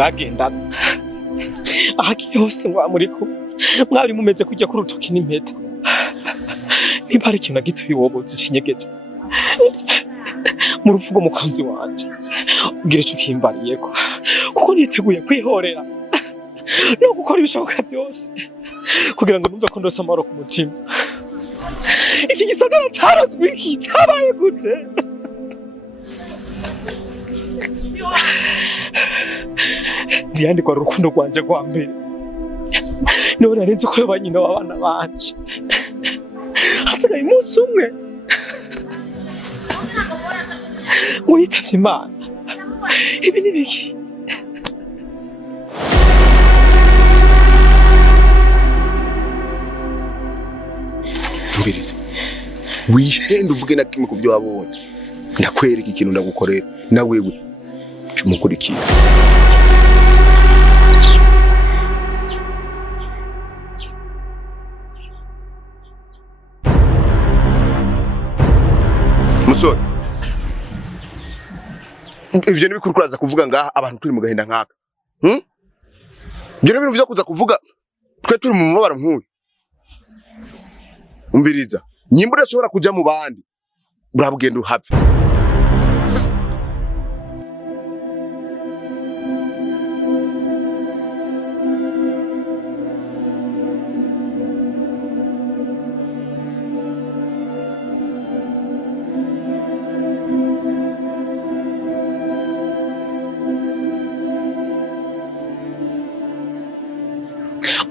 mwagendana ahagiye hose mwamuriko mwari mumeze kujya kuri urutoki n'impeta niba hari ikintu gito yoboze kinyegeje mu ruvugo mukunzi wanje ubwire cyo kimbariyeko kuko niteguye kwihorera no gukora ibishoboka byose kugira ngo numve ko ndose amahoro ku mutima. Iki gisagara cyarazwe iki cyabaye gute? Diane kwa rukundo rwanje rwa mbere niwe narenze ko yoba nyina w'abana banje hasigaye umunsi umwe ngo yitavye Imana. Ibi ni biki? Mbiriza wihende uvuge na kimwe kuvyo wabonye ndakwereka ikintu ndagukorera na wewe cumukurikira. Musore ivyo ni bikurukuraza kuvuga ngaha abantu turi mu gahinda nkaka ivyo ni ibintu vyo kuza kuvuga twe turi mu mubabaro nk'uyu. Umviriza nyimba udashobora kuja mu bandi urabugenda uhapfe.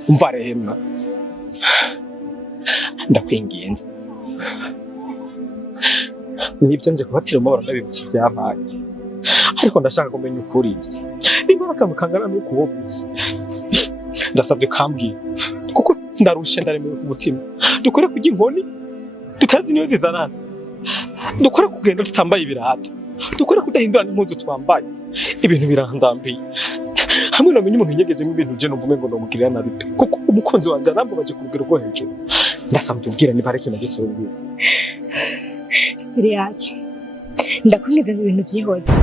Umva Rehema ndakwinginze nivyo nje kubatira umubabaro ndabibutse vyabaye ariko ndashaka kumenya ukuri niba akamukangana nuko wobutse ndasabye kambwira kuko ndarushe ndaremewe ku mutima dukore kujya inkoni tutazi niyo zizanana dukore kugenda tutambaye ibirato dukore kudahindurana impuzu twambaye ibintu birandambiye hamwe no menye umuntu nyegeje mu bintu je numvume ngo ndamugirira nabi kuko umukunzi wanje arambabaje ku rugero rwo hejuru ndasabye ubwira niba ari ikintu gito ubwiza. Serie yacu ndakwingiza ibintu byihoze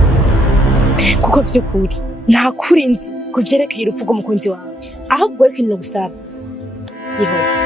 kuko vy'ukuri nta kuri nzi kuvyerekeye urupfu rw'umukunzi wawe ahubwo reka no gusaba byihoze.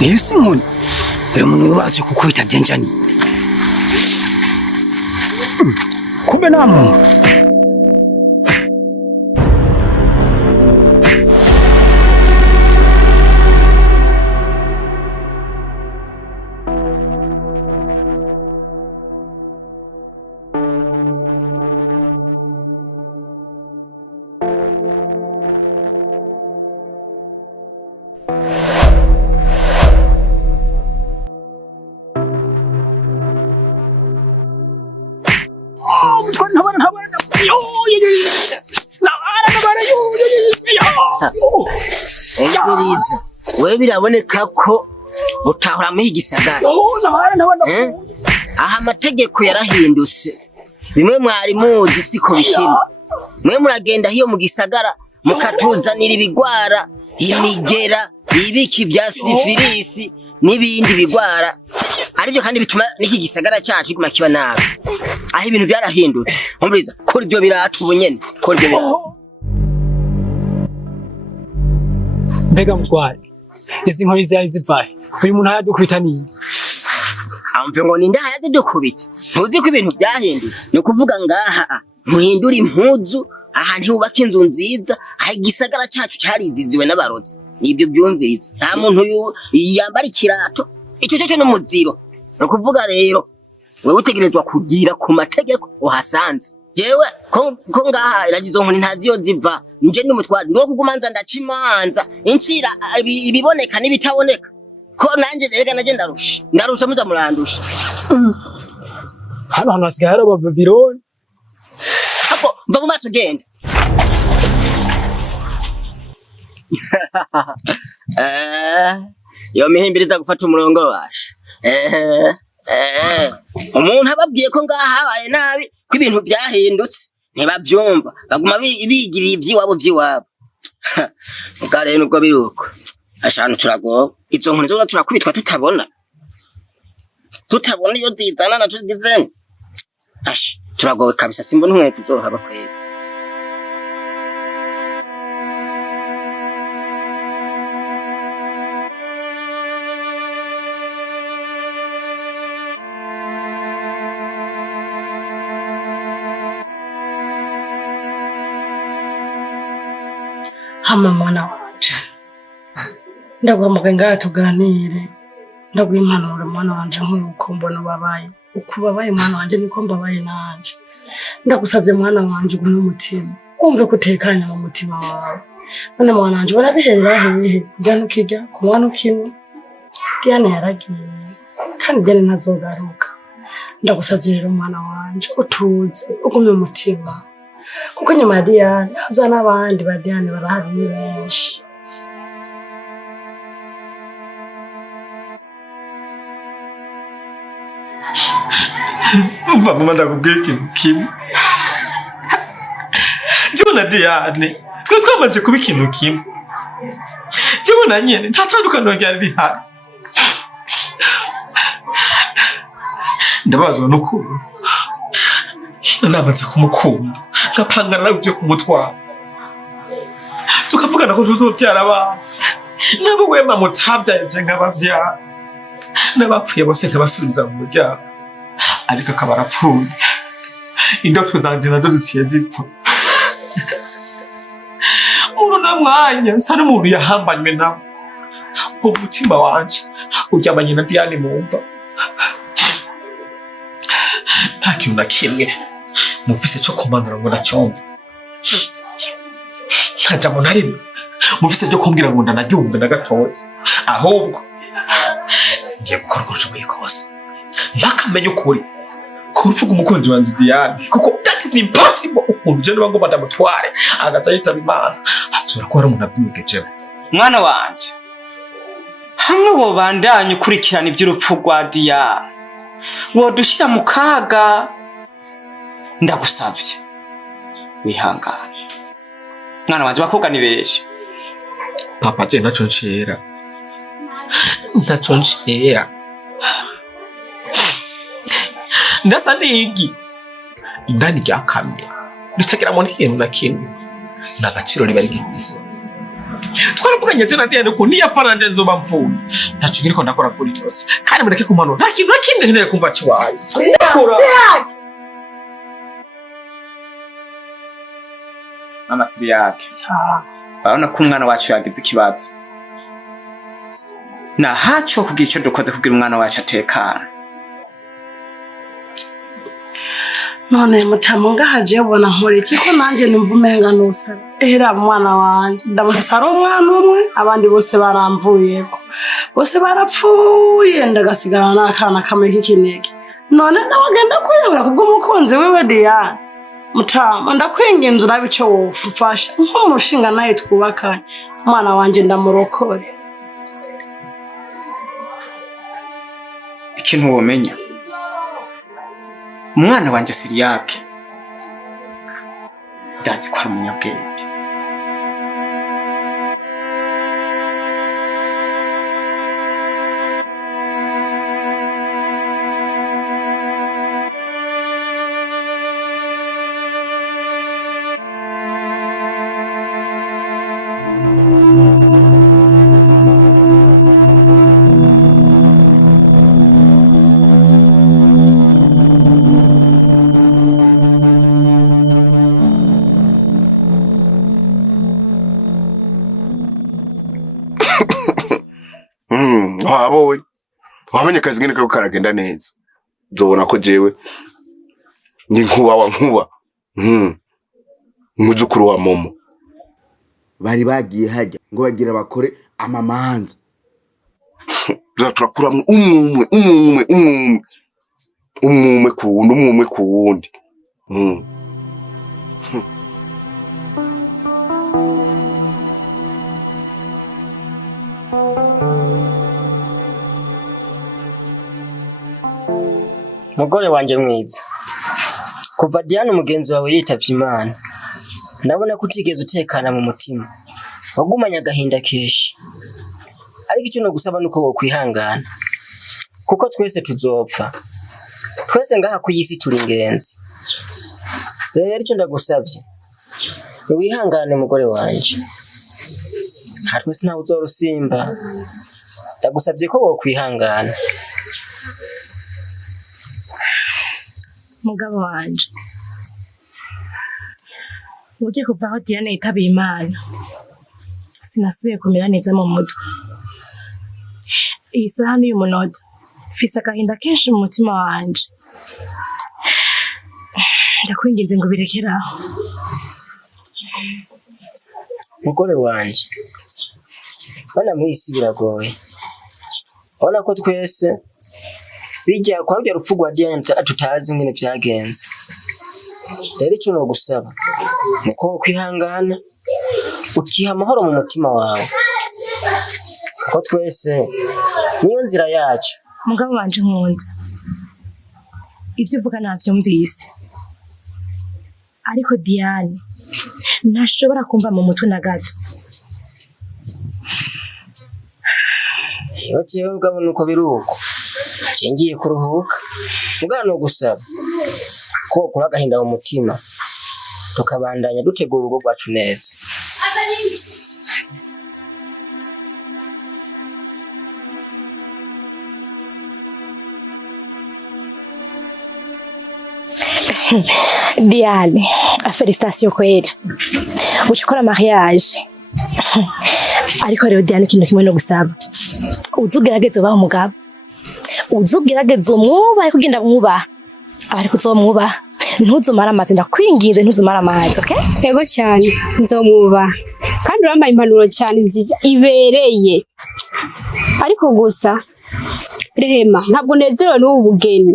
Yesi nkoni uyu muntu yubatse kukwita byenjani kumbe nta muntu Mbiriza wewe biraboneka ko utahora muri gisagara aha amategeko yarahindutse bimwe mwari muzi siko bikiri mwe muragenda hiyo mu gisagara mukatuzanira ibigwara imigera ibiki bya sifilisi n'ibindi bigwara aribyo kandi bituma niki gisagara cyacu kiguma kiba nabi aho ibintu byarahindutse. Mbiriza kuri byo biratu bunyene kuri byo mbega mutware izi nkoni zawe zivahe uyu muntu ayadukubita niyi amve ngo ninda ayadukubita ntuzi ko ibintu byahindutse no kuvuga ngaha muhindura impuzu aha ntibubaka inzu nziza aho igisagara cyacu cyariziziwe n'abarozi nibyo byumviriza nta muntu yambara ikirato icyo cyo n'umuziro no kuvuga rero wewe utegerezwa kugira ku mategeko uhasanze jewe ko ngaha iragizo nkoni ntaziyo ziva nje ndi mutwari ndo kugumanza ndacimanza incira ibiboneka nibitaboneka ko nanje rega naje ndarusha muza murandusha hano hasigaye hari ababironi ako mva mu maso genda yo mihimbiriza gufata umurongo washa umuntu ababwiye ko ngaha habaye nabi ko ibintu byahindutse ntibabyumva baguma bigiriye ivy'iwabo mugare nubwo biruko ashanu turagoba izo nkoni zo turakubitwa tutabona iyo zizana na tuzizene turagowe kabisa simbona inkweto zohaba kwezi hama mwana wanje ndaguhamagaye ngaha tuganire ndaguha impanuro mwana wanje nk'uko mbona ubabaye uko ubabaye mwana wanje niko mbabaye nanje ndagusabye mwana wanje ugume umutima wumve ko utekanye mu mutima wawe none mwana wanje barabiherera hehe kujya ukijya ku mwana ukimwe Diane yaragiye kandi Diane ntazogaruka ndagusabye rero mwana wanje utuze ugume umutima kuko nyuma ya Diane haza n'abandi ba Diane barahari ni benshi umva mama ndakubwiye ikintu kimwe jewe na Diane twamaze kuba ikintu kimwe jewe na nyene nta tandukaniro ryari rihari ndabazwa n'ukuntu namaze kumukunda ngapangana nawe byo kumutwara tukavugana ko tuzovyara abana nabo wema mutabyaye je nk'abavyara n'abapfuye bose nkabasubiza mu muryango ariko akaba arapfuye indoto zanje nazo ziciye zipfa uruna mwanya nsa n'umuntu yahambanywe nawe umutima wanje uryamanye na Diane mumva nta kintu na kimwe mufise cyo kumanura ngo nacyumve nta jambo na rimwe mufise cyo kumbwira ngo ndanaryumve na gatoya ahubwo ngiye gukora uko nshoboye kose mpakamenye ukuri kuvuga umukunzi wanjye Diane kuko that is impossible ukuntu je niba ngo ndamutware agaca yitaba Imana ashobora kuba ari umuntu abyimikejeho mwana wanje hamwe wo bandanye ukurikirana iby'urupfu rwa Diane wodushira mu kaga ndagusavye wihangane mwana wanje bakobwa ni benshi papa je naco ncera ndasa nigi indani ryakamye ritagira mu n'ikintu na kimwe n'agaciro riba rigifise twaravuganye je na Diane ko niyapfa nanje nzoba mvuye ntaco ngiriko ndakora kuri cyose kandi mureke kumano nta kintu na kimwe nkeneye kumva ciwaye mama siri yake urabona ko umwana wacu yagize ikibazo na haco kugira ico dukoze kugira umwana wacu atekana none mutamu ngahaje ubona nkore kiko nanje numva umenga nusa era mwana wanje ndamufisa ari umwana umwe abandi bose baramvuyeko bose barapfuye ndagasigana n'akana kamwe k'ikinege none ndabagenda kwiyobora kubwo umukunzi wewe Diane mutamu ndakwinginze urabe ico wofasha nk'umushinga naye twubakanye mwana wanje ndamurokore ikintu womenya umwana wanje siri yake ndazi ko ari umunyabwenge wabowe wamenye kazi ngene ko karagenda neza nzobona ko jewe ni nkuba wa nkuba umwuzukuru wa Momo bari bagiye hajya ngo bagira bakore amamanza zaturakuramwe umwe ku wundi Mugore wanje mwiza, kuva Diana umugenzi wawe yitavye Imana, ndabona ko utigeze utekana mu mutima, wagumanye agahinda kenshi. Ariko icyo no gusaba nuko wokwihangana, kuko twese tuzopfa, twese ngaha ku isi turi ingenzi. Rero icyo ndagusavye, wihangane mugore wanje, nta twese ntawe uzorusimba, ndagusavye ko wokwihangana. Mugabo wanje, ugiye kuva aho Diane yitabiye Imana, sinasubiye kumera neza mu mutwe. Iyi saha n'uyu munota mfise agahinda kenshi mu mutima wanje. Ndakwinginze ngo birekere aho. Mugore wanje, bana mwisi biragoye, ubona ko twese bijya kwabya urupfu rwa Diane tutazi ngene byagenze. Rero icyo no gusaba nuko kwihangana, ukiha amahoro mu mutima wawe, kuko twese niyo nzira yacu. Mugabo wanje nkunda, ibyo uvuga navyumvise, ariko Diane ntashobora kumva mu mutwe na gato. Iyo jewe ugabona uko biruko, ngiye kuruhuka, mugabo no gusaba ko kuri agahinda mu mutima, tukabandanya dutegura urugo rwacu neza. Diane, félicitations kweli, ukikora mariage. Ariko rero Diane, ikintu kimwe no gusaba, uzugerageze ubaho umugabo, uzugerageze umwubahe kugenda mwubaha, ariko uzomwubaha ntuzumara amazi, ndakwinginze ntuzumara amazi, okay? Yego cyane, nzomwubaha kandi urambaye impanuro cyane nziza ibereye. Ariko gusa Rehema, ntabwo nezerewe n'ubu bugeni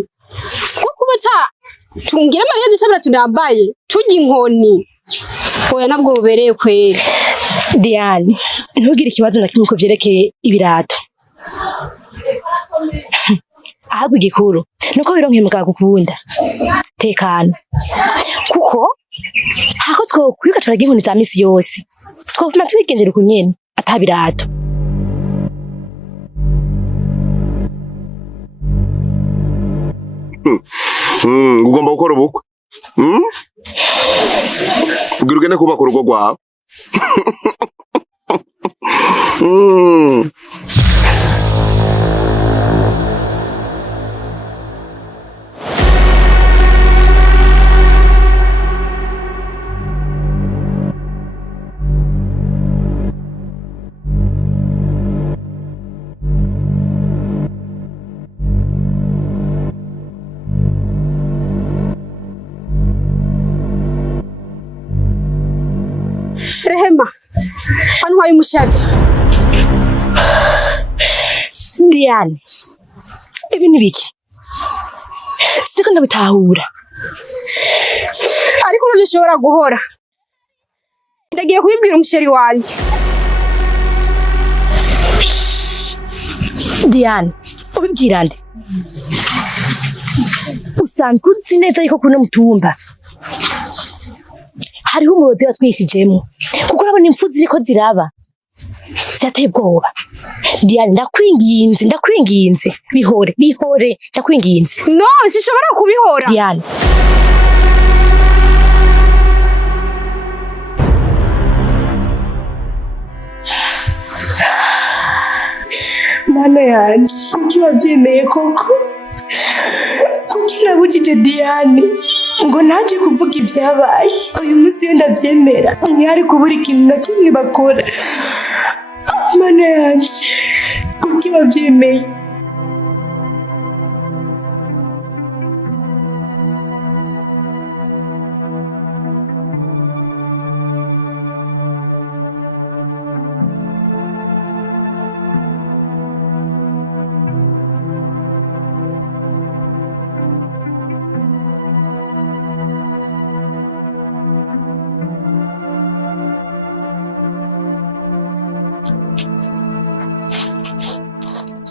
kuko ubuta tungira mariya dusabira tunambaye tujya inkoni, oya nabwo bubereye kweli. Diane, ntugire ikibazo na kimwe ko vyerekeye ibirato. Ahubwo igikuru nuko bironke mugabo gukunda tekana, kuko hako twokwirika turagira inkoni za misi yose, twovuma twigendera uko nyene atabirato. Ugomba gukora ubukwe kugira ugende kubaka urugo rwawe. Rehema, antwaye umushazi. Diane, ibi ni biki? Siko ndabitahura. Ariko nuje ushobora guhora. Ndagiye kubibwira umusheri wanje. Diane, ubibwira nde? Usanzwe uzi neza yuko kuno mutumba hariho umurozi watwishijemo, kuko urabona impfu ziriko ziraba zateye ubwoba. Diane, ndakwinginze bihore, ndakwinginze. No, sishobora kubihora. Diane, mana yanje, kuki wabyemeye koko? Kuki nabujije Diane ngo naje kuvuga ibyabaye? Uyu munsi iyo ndabyemera ntihari kubura ikintu na kimwe bakora. Mana yanje, kuki wabyemeye?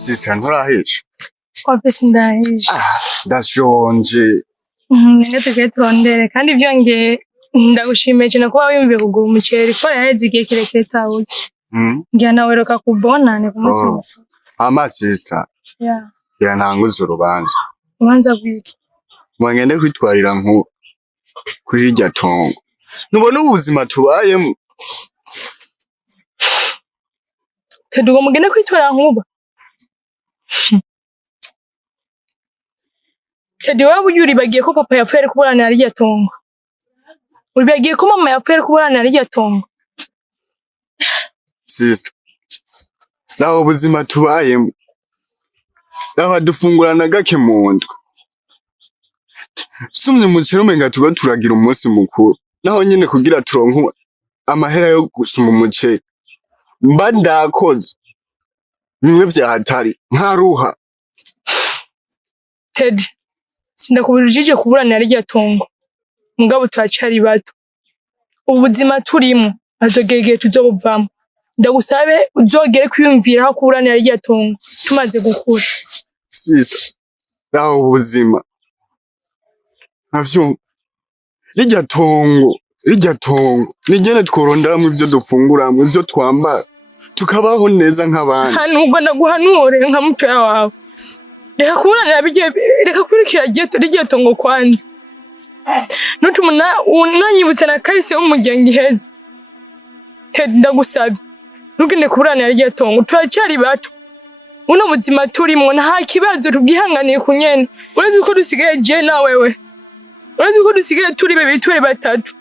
Sister nturahisha. Ofisi ndahisha. Ndashonje. Nge tugiye turondere kandi byongeye ndagushimiye cyane kuba wiyumviye kugura umuceri ko yaheze igihe kirekire tawe. Ngiye nawe reka kubonane ku munsi. Ama sister. Yeah. Gira ntanguze urubanza. Ubanza gwiki. Mwangende kwitwarira nku kuri irya tongo. Nubona ubuzima tubayemo. Tedugo mugende kwitwarira nkuba. Tedi waba uribagiye ko papa yapfuye kuburana ari tongo. Uribagiye ko mama yapfuye kuburana ari tongo. Sister. Naho ubuzima tubayemo. Naho dufungurana gake mu ndwe. Sumye umuceri umenga tuba turagira umunsi mukuru. Naho nyine kugira turonke amahera yo gusuma umuceri. Mba ndakoze. Bimwe vyahatari nkaruha. Tedi. Sindakubujije kuburana ari tongo. Mugabo twacari bato. Ubuzima turimo azogegeye tuzobuvamo. Ndagusabe uzogere kwiyumvira ha kuburana ari tongo tumaze gukura. Sister. Naho ubuzima. Navyo. Rijya tongo. Nigene tworonderamo ivyo dufunguramo ivyo twambara. Tukabaho neza nk'abandi. Hanubwo ndaguhanure nka mutoya wawe. Reka kuburana reka kurikira rijya tongo kwanza. Nutumuna unanyibutsa na kahise umuryango iheze. Tedi ndagusabye. Ntugende kuburana rijya tongo twacari bato. Uno buzima turimo nta kibazo tubwihanganiye kunyene. Urazi ko dusigaye je na wewe. Urazi ko dusigaye turi bebe turi batatu.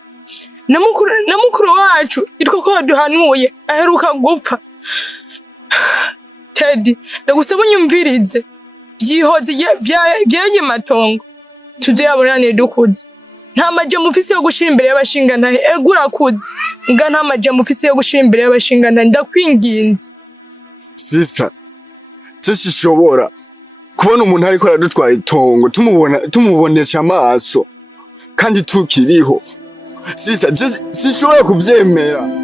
Namukuru wacu itwa ko duhanuye aheruka gupfa. Tedi ndagusaba unyumvirize. Byihoze byaye matongo. Tuzoyaburane dukuze. Nta maje mufise yo gushira imbere y'abashingana egura kuze. Nga nta maje mufise yo gushira imbere y'abashingana ndakwinginze. Sister. Tishobora kubona umuntu ariko aradutwara itongo tumubonesha amaso kandi tukiriho. Sister, sishobora kuvyemera.